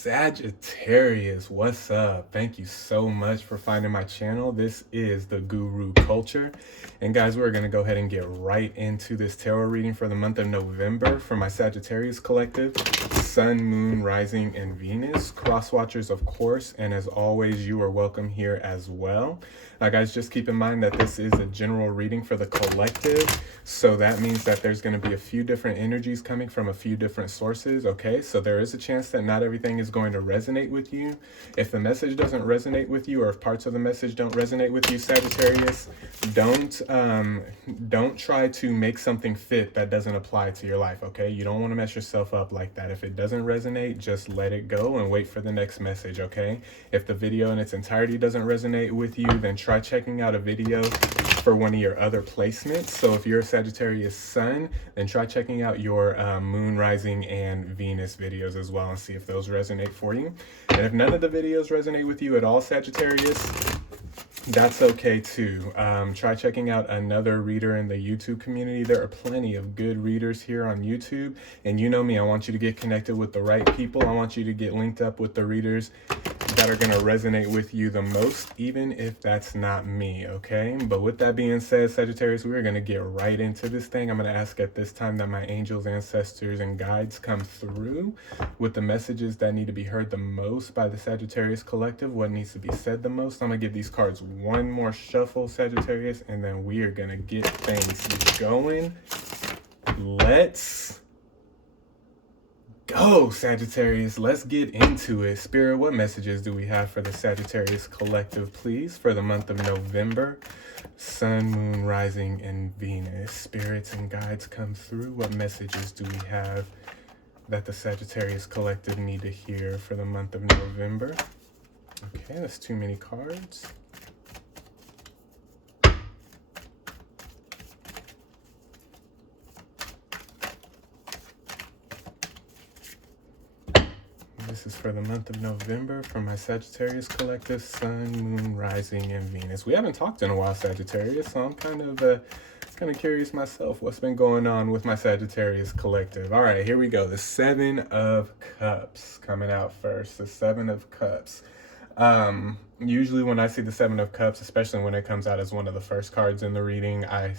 Sagittarius, what's up? Thank you so much for finding my channel. This is the Guru Culture. And guys, we're going to go ahead and get right into this tarot reading for the month of November for my Sagittarius collective, Sun, Moon, Rising, and Venus. Cross watchers, of course, and as always, you are welcome here as well. Guys, just keep in mind that this is a general reading for the collective, so that means that there's going to be a few different energies coming from a few different sources, okay? So there is a chance that not everything is going to resonate with you. If the message doesn't resonate with you, or if parts of the message don't resonate with you, Sagittarius, don't try to make something fit that doesn't apply to your life, okay? You don't want to mess yourself up like that. If it doesn't resonate, just let it go and wait for the next message, okay? If the video in its entirety doesn't resonate with you, then try checking out a video for one of your other placements. So if you're a Sagittarius Sun, then try checking out your Moon, Rising, and Venus videos as well and see if those resonate for you. And if none of the videos resonate with you at all, Sagittarius, that's okay too. Try checking out another reader in the YouTube community. There are plenty of good readers here on YouTube. And you know me, I want you to get connected with the right people. I want you to get linked up with the readers that are going to resonate with you the most, even if that's not me, okay? But with that being said, Sagittarius, we're going to get right into this thing. I'm going to ask at this time that my angels, ancestors, and guides come through with the messages that need to be heard the most by the Sagittarius collective, what needs to be said the most. I'm going to give these cards one more shuffle, Sagittarius, and then we are going to get things going. Let's go, Sagittarius. Let's get into it. Spirit, what messages do we have for the Sagittarius collective, please, for the month of November? Sun, Moon, Rising, and Venus. Spirits and guides come through. What messages do we have that the Sagittarius collective need to hear for the month of November? Okay, that's too many cards. This is for the month of November for my Sagittarius collective, Sun, Moon, Rising, and Venus. We haven't talked in a while, Sagittarius, so I'm kind of curious myself what's been going on with my Sagittarius collective. All right, here we go. The Seven of Cups coming out first. The Seven of Cups. Usually when I see the Seven of Cups, especially when it comes out as one of the first cards in the reading, I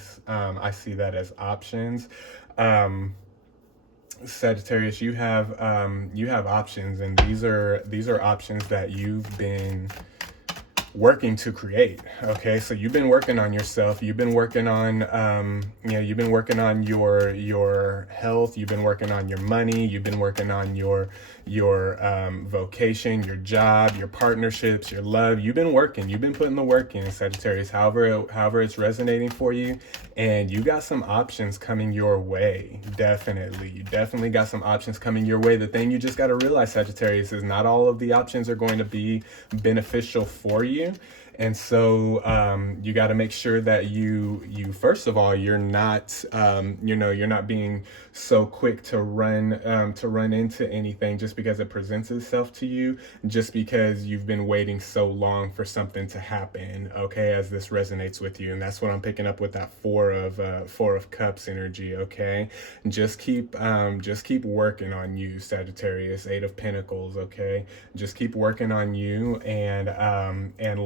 see that as options. Sagittarius, you have options, and these are options that you've been working to create. Okay, so you've been working on yourself, you've been working on you've been working on your health, you've been working on your money, you've been working on your vocation, your job, your partnerships, your love. You've been putting the work in, Sagittarius, however it's resonating for you. And you got some options coming your way. You definitely got some options coming your way. The thing you just got to realize, Sagittarius, is not all of the options are going to be beneficial for you. And so you got to make sure that you first of all, you're not you're not being so quick to run into anything just because it presents itself to you, just because you've been waiting so long for something to happen, okay, as this resonates with you. And that's what I'm picking up with that Four of Cups energy, okay? Just keep working on you, Sagittarius. Eight of Pentacles, okay? Just keep working on you, and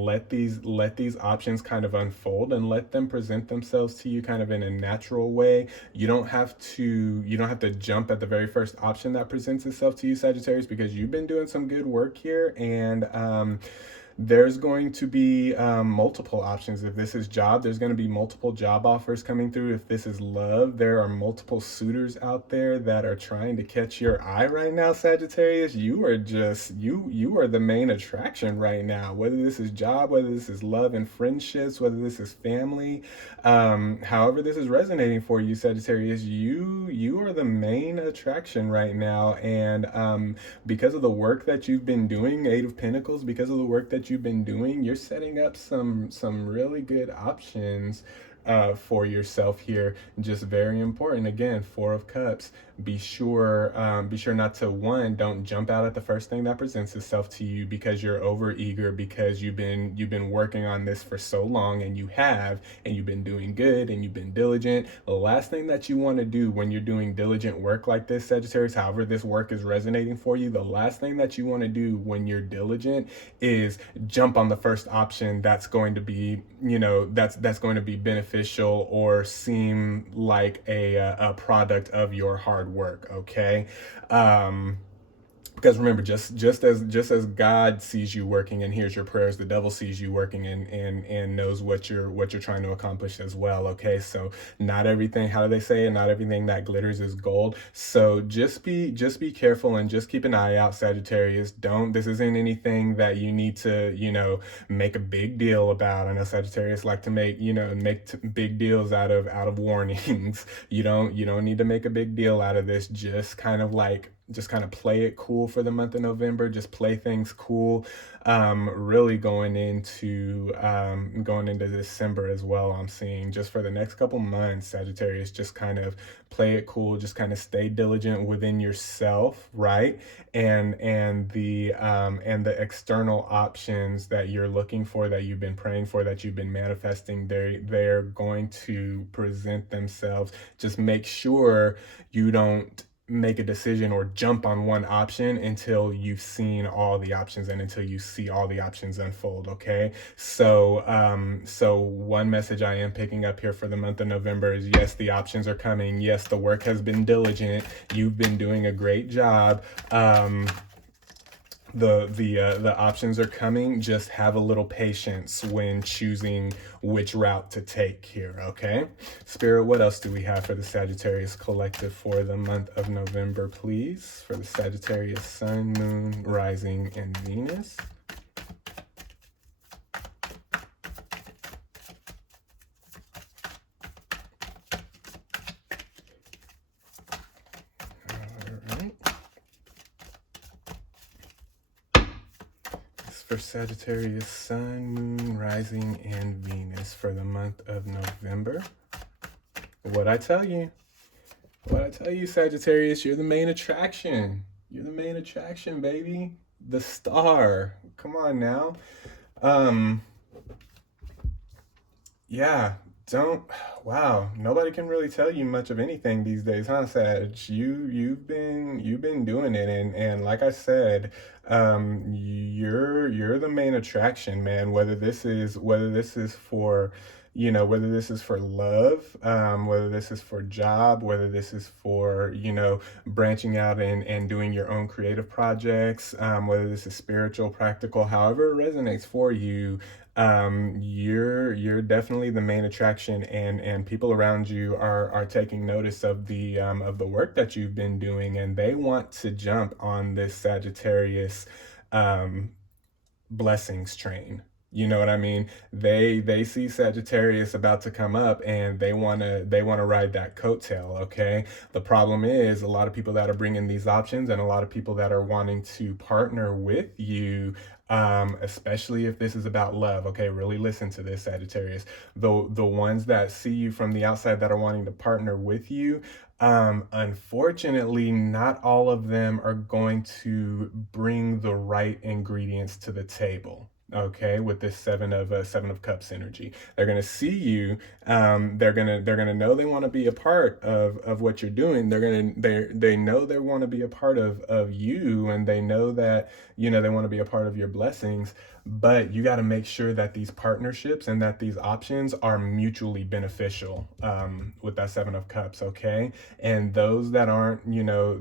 let these options kind of unfold, and let them present themselves to you kind of in a natural way. You don't have to jump at the very first option that presents itself to you, Sagittarius, because you've been doing some good work here. And there's going to be multiple options. If this is job, there's going to be multiple job offers coming through. If this is love, there are multiple suitors out there that are trying to catch your eye right now, Sagittarius. You are the main attraction right now, whether this is job, whether this is love and friendships, whether this is family, however this is resonating for you, Sagittarius, you are the main attraction right now. And because of the work that you've been doing, Eight of Pentacles, because of the work that you've been doing, you're setting up some really good options for yourself here. Just very important. Again, Four of Cups. be sure not to, one, don't jump out at the first thing that presents itself to you because you're over eager, because you've been working on this for so long, and you've been doing good, and you've been diligent. The last thing that you want to do when you're doing diligent work like this, Sagittarius, however this work is resonating for you, the last thing that you want to do when you're diligent is jump on the first option that's going to be, that's going to be beneficial or seem like a product of your hard work. Okay. Because remember, just as God sees you working and hears your prayers, the devil sees you working and knows what you're trying to accomplish as well. Okay, so not everything, how do they say it, not everything that glitters is gold. So just be careful and just keep an eye out, Sagittarius. Don't This isn't anything that you need to make a big deal about. I know Sagittarius like to make big deals out of warnings. You don't need to make a big deal out of this. Just kind of play it cool for the month of November. Just play things cool. Really going into December as well. I'm seeing just for the next couple months, Sagittarius, just kind of play it cool. Just kind of stay diligent within yourself, right? And the external options that you're looking for, that you've been praying for, that you've been manifesting, they're going to present themselves. Just make sure you don't make a decision or jump on one option until you've seen all the options and until you see all the options unfold. Okay, so one message I am picking up here for the month of November is, yes, the options are coming. Yes, the work has been diligent. You've been doing a great job. The options are coming. Just have a little patience when choosing which route to take here. Okay, Spirit, what else do we have for the Sagittarius collective for the month of November, please, for the Sagittarius Sun, Moon, Rising, and Venus? For Sagittarius Sun, Moon, Rising, and Venus for the month of November. What I tell you, Sagittarius, you're the main attraction. You're the main attraction, baby. The star. Come on now. Yeah, don't wow, nobody can really tell you much of anything these days, huh, Sag? You've been doing it, and like I said, you're the main attraction, man. Whether this is for whether this is for love, whether this is for job, whether this is for branching out and doing your own creative projects, whether this is spiritual, practical, however it resonates for you. You're definitely the main attraction, and people around you are taking notice of the work that you've been doing, and they want to jump on this Sagittarius um, blessings train. You know what I mean? They see Sagittarius about to come up, and they wanna ride that coattail. Okay. The problem is a lot of people that are bringing these options, and a lot of people that are wanting to partner with you. Especially if this is about love. Okay, really listen to this, Sagittarius. The ones that see you from the outside that are wanting to partner with you, unfortunately, not all of them are going to bring the right ingredients to the table. Okay, with this seven of cups energy, they're gonna see you. They're gonna know they want to be a part of what you're doing. They know they want to be a part of you, and they know that they want to be a part of your blessings. But you got to make sure that these partnerships and that these options are mutually beneficial, with that seven of cups. Okay, and those that aren't,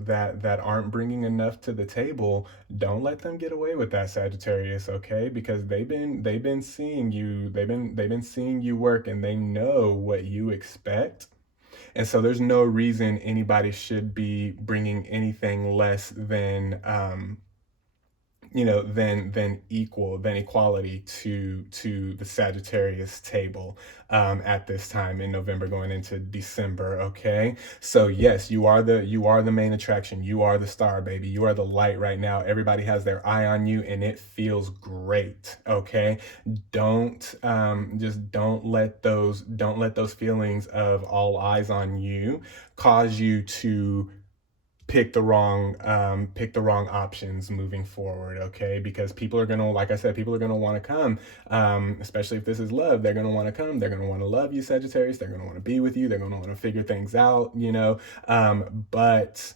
that aren't bringing enough to the table, don't let them get away with that, Sagittarius. Okay, because they've been seeing you, they've been seeing you work, and they know what you expect. And so there's no reason anybody should be bringing anything less than equality to the Sagittarius table, at this time in November going into December. Okay, so yes, you are the main attraction. You are the star, baby. You are the light right now. Everybody has their eye on you, and it feels great. Okay, don't let those feelings of all eyes on you cause you to pick the wrong options moving forward, okay? Because people are gonna, like I said, people are gonna want to come, especially if this is love. They're gonna want to come. They're gonna want to love you, Sagittarius. They're gonna want to be with you. They're gonna want to figure things out, but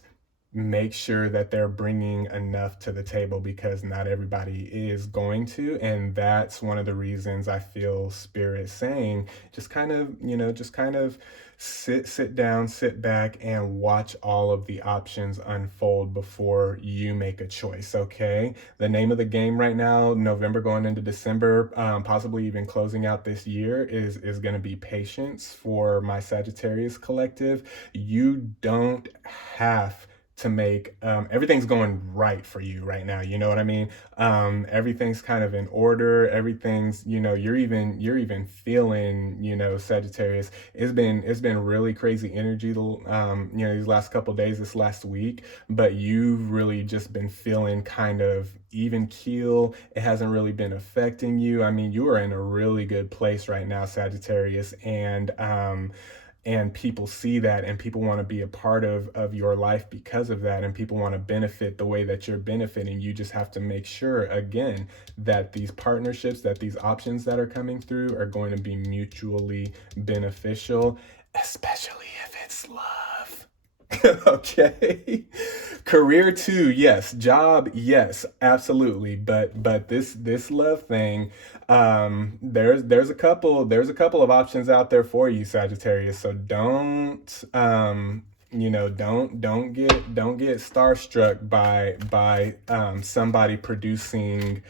make sure that they're bringing enough to the table, because not everybody is going to. And that's one of the reasons I feel Spirit saying, just kind of sit down, sit back, and watch all of the options unfold before you make a choice, okay? The name of the game right now, November going into December, possibly even closing out this year, is going to be patience for my Sagittarius collective. You don't have to make everything's going right for you right now, you know what I mean? Everything's kind of in order. Everything's, you're even feeling, Sagittarius, it's been really crazy energy these last couple days, this last week, but you've really just been feeling kind of even keel. It hasn't really been affecting you. I mean, you are in a really good place right now, Sagittarius, and people see that, and people want to be a part of your life because of that, and people want to benefit the way that you're benefiting. You just have to make sure, again, that these partnerships, that these options that are coming through are going to be mutually beneficial, especially if it's love. Okay. Career too, yes. Job, yes, absolutely. But this love thing, there's a couple of options out there for you, Sagittarius. So don't get starstruck by somebody producing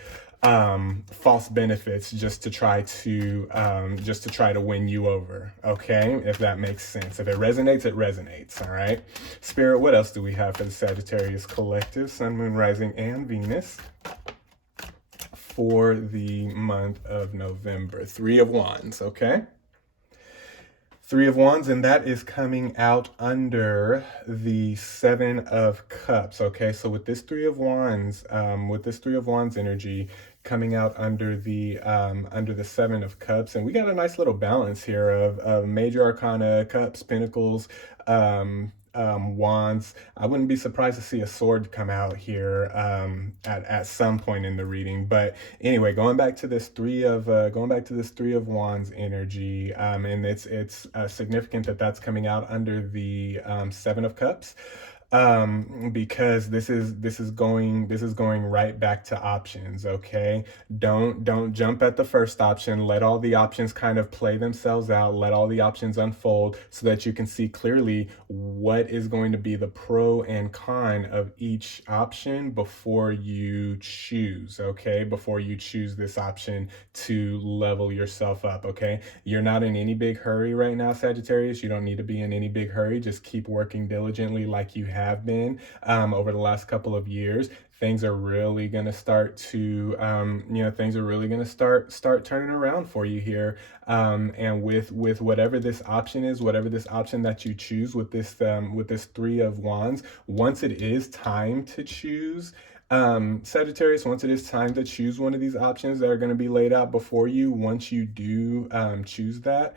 false benefits just to try to win you over, okay? If that makes sense. If it resonates, it resonates. All right, Spirit, what else do we have for the Sagittarius collective, Sun, Moon, Rising, and Venus for the month of November? Three of Wands, okay? Three of Wands, and that is coming out under the Seven of Cups. Okay, so with this Three of Wands, energy coming out under the Seven of Cups, and we got a nice little balance here of Major Arcana, Cups, Pentacles, Wands. I wouldn't be surprised to see a sword come out here at some point in the reading. But anyway, going back to this Three of Wands energy, and it's significant that that's coming out under the Seven of Cups, because this is going right back to options. Okay, don't jump at the first option. Let all the options kind of play themselves out. Let all the options unfold so that you can see clearly what is going to be the pro and con of each option before you choose. Okay, before you choose this option to level yourself up. Okay, you're not in any big hurry right now, Sagittarius. You don't need to be in any big hurry. Just keep working diligently like you have been over the last couple of years. Things are really going to start to, start turning around for you here. And with whatever this option is, whatever this option that you choose with this Three of Wands, once it is time to choose, Sagittarius, once it is time to choose one of these options that are going to be laid out before you, once you do choose that,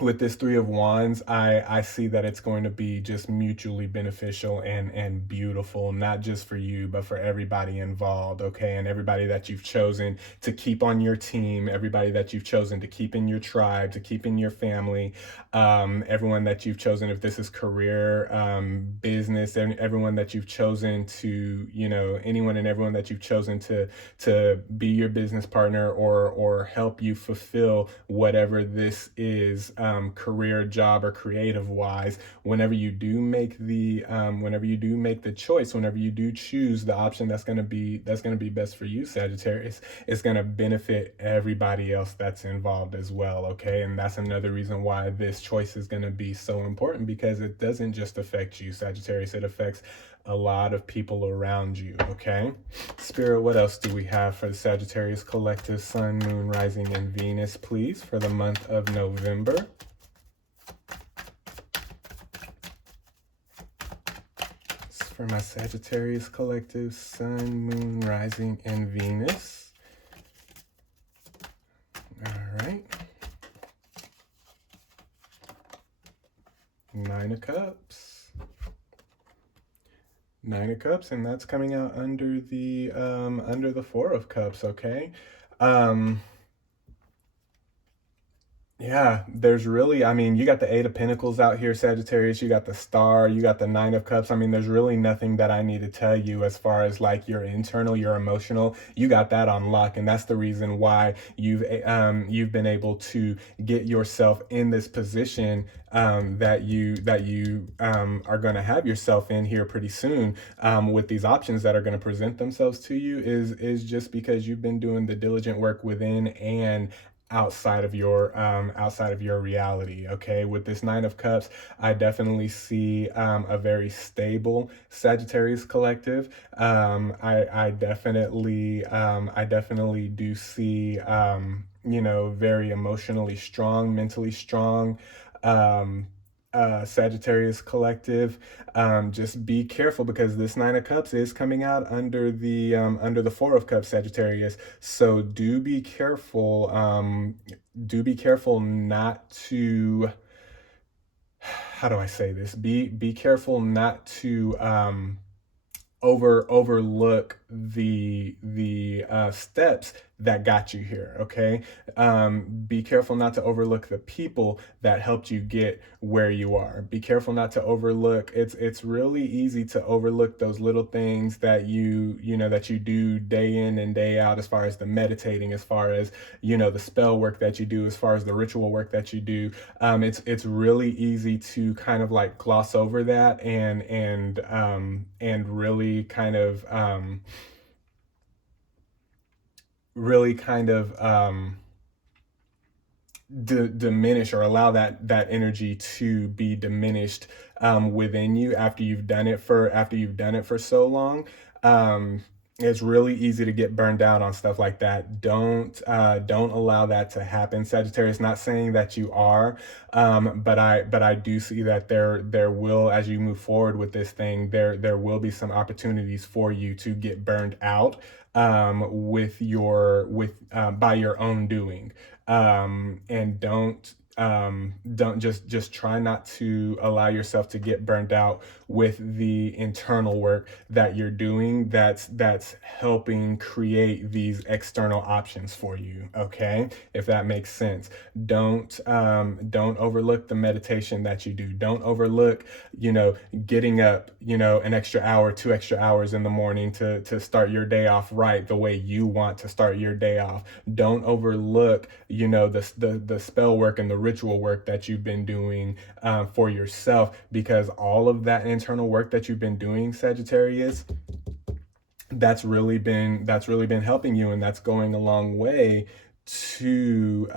with this Three of Wands, I see that it's going to be just mutually beneficial and beautiful, not just for you, but for everybody involved, okay? And everybody that you've chosen to keep on your team, everybody that you've chosen to keep in your tribe, to keep in your family, everyone that you've chosen, if this is career, business, and everyone that you've chosen to, anyone and everyone that you've chosen to be your business partner or help you fulfill whatever this is, career, job, or creative wise. Whenever you do make the choice, whenever you do choose the option that's going to be best for you, Sagittarius, it's going to benefit everybody else that's involved as well. Okay, and that's another reason why this choice is going to be so important, because it doesn't just affect you, Sagittarius. It affects a lot of people around you. Okay, Spirit, what else do we have for the Sagittarius collective, Sun, Moon, Rising, and Venus, please, for the month of November? For my Sagittarius collective, Sun, Moon, Rising, and Venus. All right. Nine of Cups. Nine of Cups, and that's coming out under the Four of Cups, okay? Um Yeah, there's really, I mean, you got the Eight of Pentacles out here, Sagittarius, you got the Star, you got the Nine of Cups. I mean, there's really nothing that I need to tell you as far as like your internal, your emotional. You got that on lock, and that's the reason why you've been able to get yourself in this position that you are going to have yourself in here pretty soon, with these options that are going to present themselves to you is just because you've been doing the diligent work within and outside of your reality. Okay, with this Nine of Cups, I definitely see a very stable Sagittarius collective. I definitely do see very emotionally strong, mentally strong. Um, Sagittarius collective. Just be careful because this Nine of Cups is coming out under the Four of Cups, Sagittarius. So do be careful. Do be careful not to. How do I say this? Be careful not to overlook the steps that got you here. Okay, be careful not to overlook the people that helped you get where you are. Be careful not to overlook. It's really easy to overlook those little things that that you do day in and day out, as far as the meditating, as far as the spell work that you do, as far as the ritual work that you do. It's really easy to kind of like gloss over that and really kind of diminish or allow that energy to be diminished within you after you've done it for so long. It's really easy to get burned out on stuff like that. Don't allow that to happen, Sagittarius. Not saying that you are, but I do see that there will, as you move forward with this thing, there will be some opportunities for you to get burned out with by your own doing. And don't just try not to allow yourself to get burned out with the internal work that you're doing that's helping create these external options for you. Okay, if that makes sense. Don't overlook the meditation that you do. Don't overlook getting up an extra hour, 2 extra hours in the morning to start your day off right, the way you want to start your day off. Don't overlook the spell work and the ritual work that you've been doing for yourself, because all of that internal work that you've been doing, Sagittarius, that's really been helping you, and that's going a long way to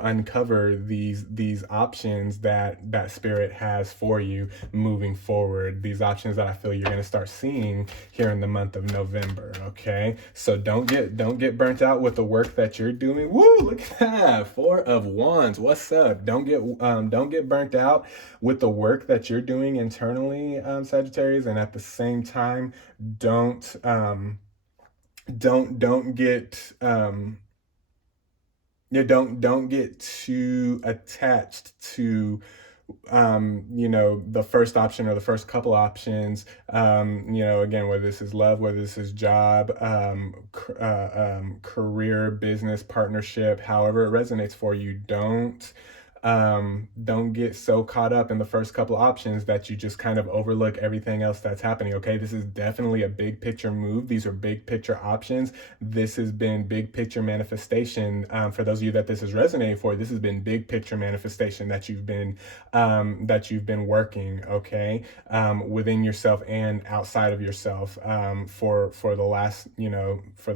uncover these options that spirit has for you moving forward, these options that I feel you're going to start seeing here in the month of November. Okay, so don't get burnt out with the work that you're doing. Woo, look at that, Four of Wands. What's up? Don't get burnt out with the work that you're doing internally, Sagittarius, and at the same time, don't don't get yeah, don't get too attached to the first option or the first couple options. Again, whether this is love, whether this is job, career, business, partnership, however it resonates for you. Don't get so caught up in the first couple options that you just kind of overlook everything else that's happening. Okay, this is definitely a big picture move. These are big picture options. This has been big picture manifestation. For those of you that this is resonating for, this has been big picture manifestation that you've been working. Okay, within yourself and outside of yourself, for the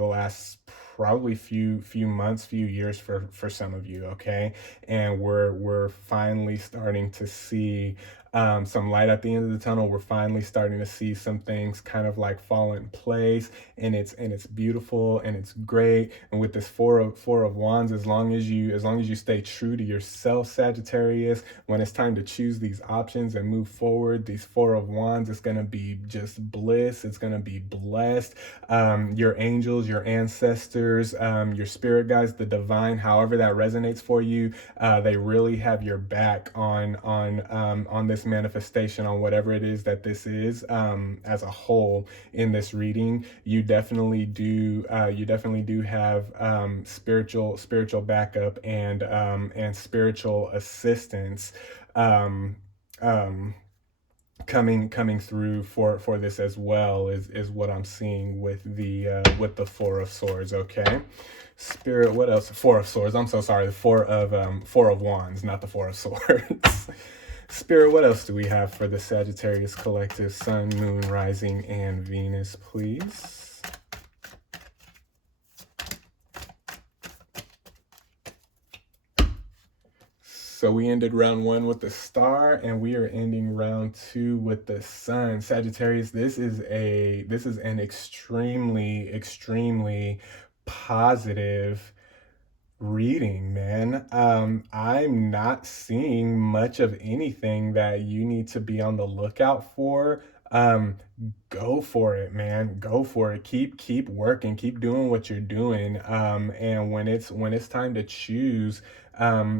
last probably few months, few years for some of you. Okay, and we're finally starting to see some light at the end of the tunnel. We're finally starting to see some things kind of like fall in place, and it's beautiful and it's great. And with this four of wands, as long as you stay true to yourself, Sagittarius, when it's time to choose these options and move forward, these Four of Wands, it's gonna be just bliss. It's gonna be blessed. Your angels, your ancestors, your spirit guides, the divine, however that resonates for you, they really have your back on this this manifestation on whatever it is that this is, as a whole in this reading. You definitely do have spiritual backup and spiritual assistance, um, um, coming through for this as well, is what I'm seeing with the Four of Swords. Okay, Spirit, what else? Four of Swords, I'm so sorry, the Four of Wands, not the Four of Swords. Spirit, what else do we have for the Sagittarius collective, Sun, Moon, Rising, and Venus, please? So we ended round 1 with the Star, and we are ending round 2 with the Sun. Sagittarius, this is an extremely positive reading, man. I'm not seeing much of anything that you need to be on the lookout for. Go for it, man. Go for it. Keep working. Keep doing what you're doing. And when it's time to choose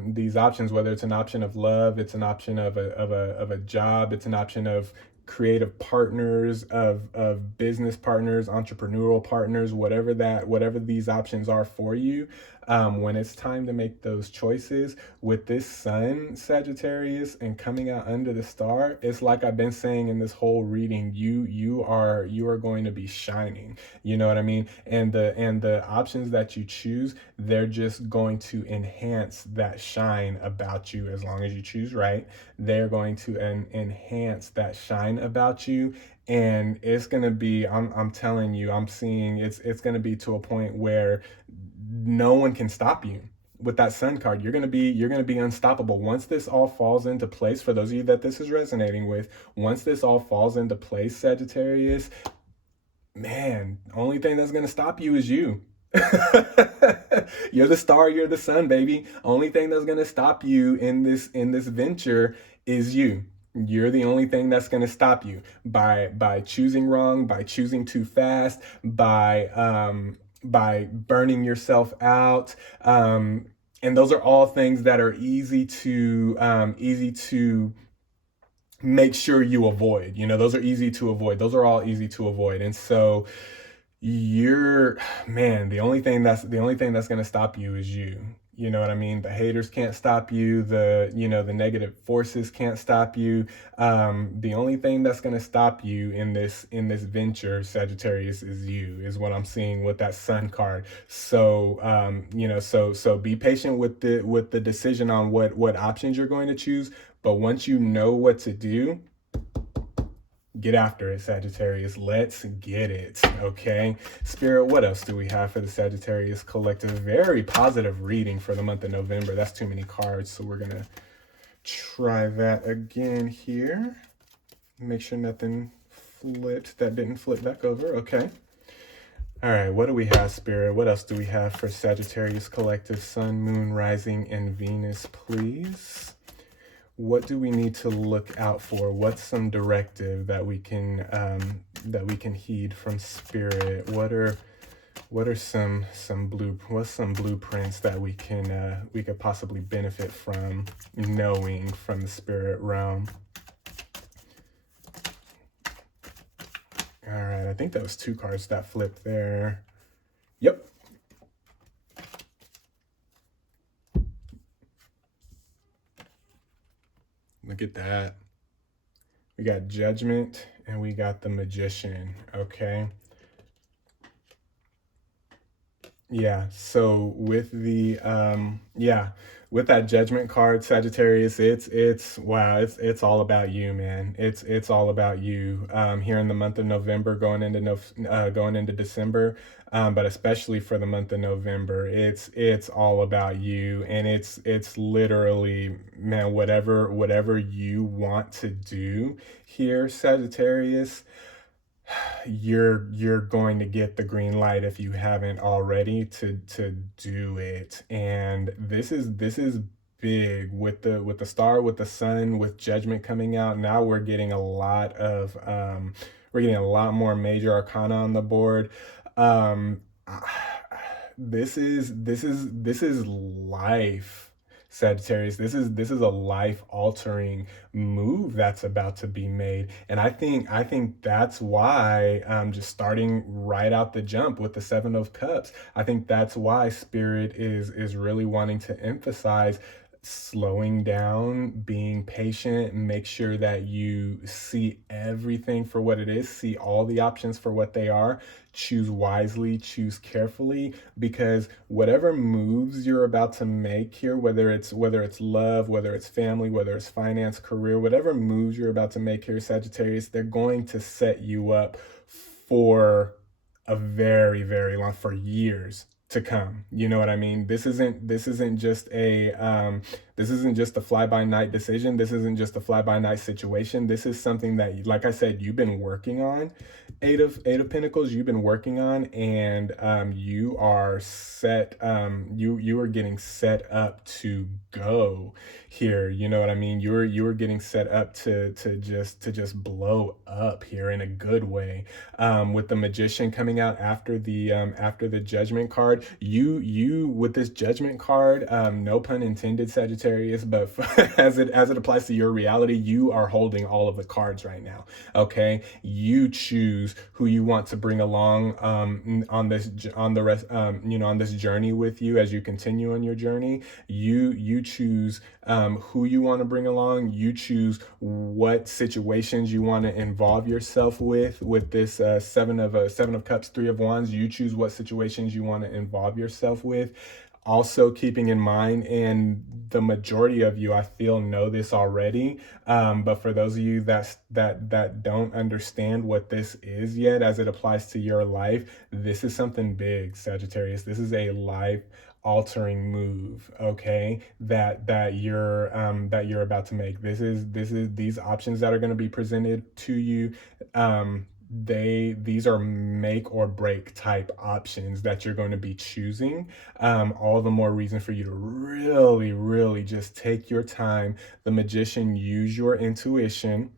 these options, whether it's an option of love, it's an option of a job, it's an option of creative partners, of business partners, entrepreneurial partners, whatever these options are for you. When it's time to make those choices with this Sun, Sagittarius, and coming out under the Star, it's like I've been saying in this whole reading, you are going to be shining. You know what I mean? And the options that you choose, they're just going to enhance that shine about you. As long as you choose right, they're going to enhance that shine about you. And it's going to be, I'm telling you, I'm seeing it's going to be to a point where no one can stop you. With that Sun card, you're going to be unstoppable. Once this all falls into place, for those of you that this is resonating with, once this all falls into place, Sagittarius, man, only thing that's going to stop you is you. You're the Star, you're the Sun, baby. Only thing that's going to stop you in this venture is you. You're the only thing that's going to stop you by choosing wrong, by choosing too fast, by burning yourself out. And those are all things that are easy to make sure you avoid. Those are easy to avoid. Those are all easy to avoid. And so the only thing that's going to stop you is you. You know what I mean? The haters can't stop you. The negative forces can't stop you. The only thing that's going to stop you in this venture, Sagittarius, is what I'm seeing with that Sun card. So, so be patient with the decision on what options you're going to choose. But once you know what to do, get after it, Sagittarius. Let's get it, okay? Spirit, what else do we have for the Sagittarius collective? Very positive reading for the month of November. That's too many cards, so we're going to try that again here. Make sure nothing flipped. That didn't flip back over, okay. All right, what do we have, Spirit? What else do we have for Sagittarius collective, Sun, Moon, Rising, and Venus, please? What do we need to look out for? What's some directive that we can heed from Spirit? What are some blueprints that we could possibly benefit from knowing from the spirit realm? All right, I think that was 2 cards that flipped there. Yep. Look at that. We got Judgment and we got the Magician, okay? Yeah, so with the with that Judgment card, Sagittarius, it's all about you, man. It's all about you. Here in the month of November, going into December, but especially for the month of November, it's all about you, and it's literally, man, whatever you want to do here, Sagittarius, you're going to get the green light if you haven't already to do it. And this is big with the Star, with the Sun, with Judgment coming out. Now we're getting a lot more major arcana on the board. This is life, Sagittarius. This is a life altering move that's about to be made, and I think that's why, just starting right out the jump with the Seven of Cups, I think that's why Spirit is really wanting to emphasize slowing down, being patient, make sure that you see everything for what it is, see all the options for what they are, choose wisely, choose carefully, because whatever moves you're about to make here, whether it's love, whether it's family, whether it's finance, career, whatever moves you're about to make here, Sagittarius, they're going to set you up for a very, very long, for years to come. You know what I mean? This isn't just a fly by night decision. This isn't just a fly by night situation. This is something that, like I said, you've been working on. Eight of Pentacles, you've been working on, and you are set. You are getting set up to go here. You know what I mean? You are getting set up to just blow up here in a good way. With the Magician coming out after the Judgment card, you with this Judgment card, no pun intended, Sagittarius, but as it applies to your reality, you are holding all of the cards right now. Okay, you choose who you want to bring along, on this journey with you as you continue on your journey. You choose, who you want to bring along. You choose what situations you want to involve yourself with this, Seven of Cups, Three of Wands. You choose what situations you want to involve yourself with. Also keeping in mind, and the majority of you, I feel, know this already, but for those of you that don't understand what this is yet as it applies to your life, this is something big, Sagittarius. This is a life altering move, okay, that you're about to make. This is these options that are going to be presented to you. These are make or break type options that you're going to be choosing. All the more reason for you to really, really just take your time. The Magician, use your intuition.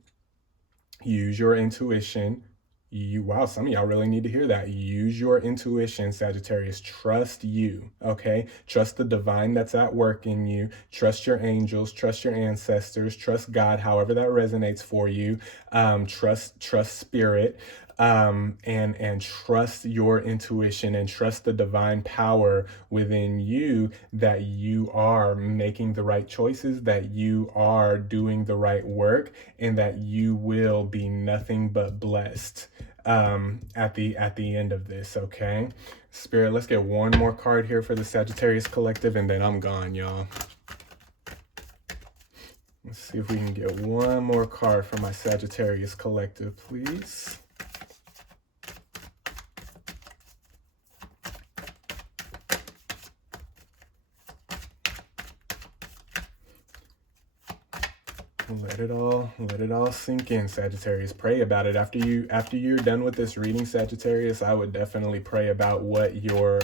Use your intuition. Wow, some of y'all really need to hear that. Use your intuition, Sagittarius. Trust you, okay? Trust the divine that's at work in you. Trust your angels. Trust your ancestors. Trust God, however that resonates for you. Trust spirit. And trust your intuition, and trust the divine power within you, that you are making the right choices, that you are doing the right work, and that you will be nothing but blessed, at the end of this. Okay, Spirit, let's get one more card here for the Sagittarius collective, and then I'm gone, y'all. Let's see if we can get one more card for my Sagittarius collective, please. Let it all sink in, Sagittarius. Pray about it. After you're done with this reading, Sagittarius, I would definitely pray about what your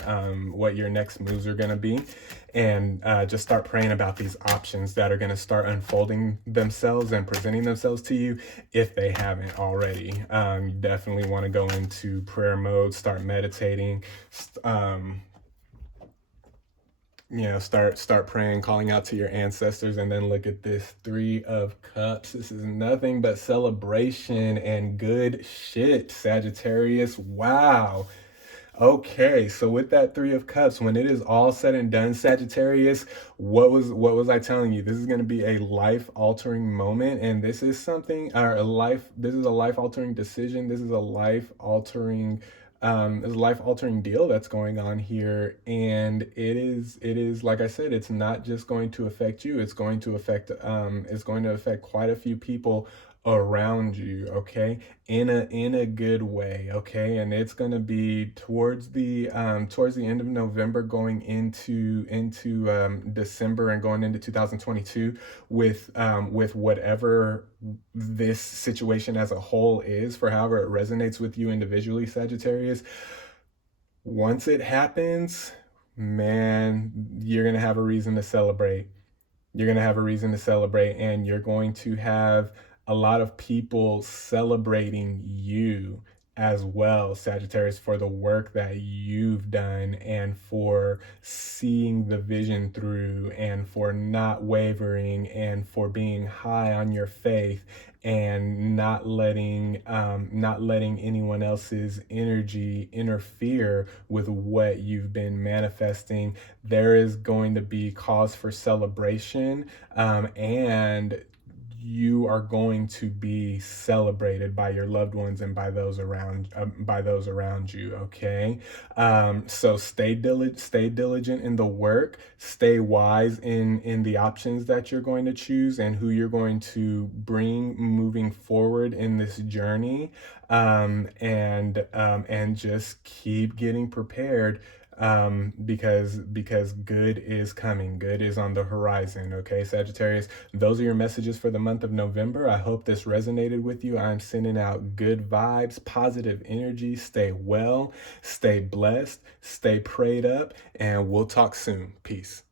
next moves are going to be, and just start praying about these options that are going to start unfolding themselves and presenting themselves to you, if they haven't already. You definitely want to go into prayer mode, start meditating, start praying, calling out to your ancestors. And then look at this Three of Cups. This is nothing but celebration and good shit, Sagittarius. Wow. Okay, so with that Three of Cups, when it is all said and done, Sagittarius, what was I telling you? This is going to be a life-altering moment, and this is something, this is a life-altering decision. This is a life-altering deal that's going on here, and it is like I said, it's not just going to affect you. It's going to affect quite a few people around you, okay, in a good way, okay. And it's going to be towards the end of November, going into December, and going into 2022 with whatever this situation as a whole is, for however it resonates with you individually, Sagittarius. Once it happens, man, you're going to have a reason to celebrate. You're going to have a reason to celebrate, and you're going to have a lot of people celebrating you as well, Sagittarius, for the work that you've done and for seeing the vision through and for not wavering and for being high on your faith and not letting anyone else's energy interfere with what you've been manifesting. There is going to be cause for celebration, and you are going to be celebrated by your loved ones and by those around you. Okay, so stay diligent in the work. Stay wise in the options that you're going to choose and who you're going to bring moving forward in this journey. And just keep getting prepared, because good is coming. Good is on the horizon. Okay, Sagittarius, those are your messages for the month of November. I hope this resonated with you. I'm sending out good vibes, positive energy. Stay well, stay blessed, stay prayed up, and we'll talk soon. Peace.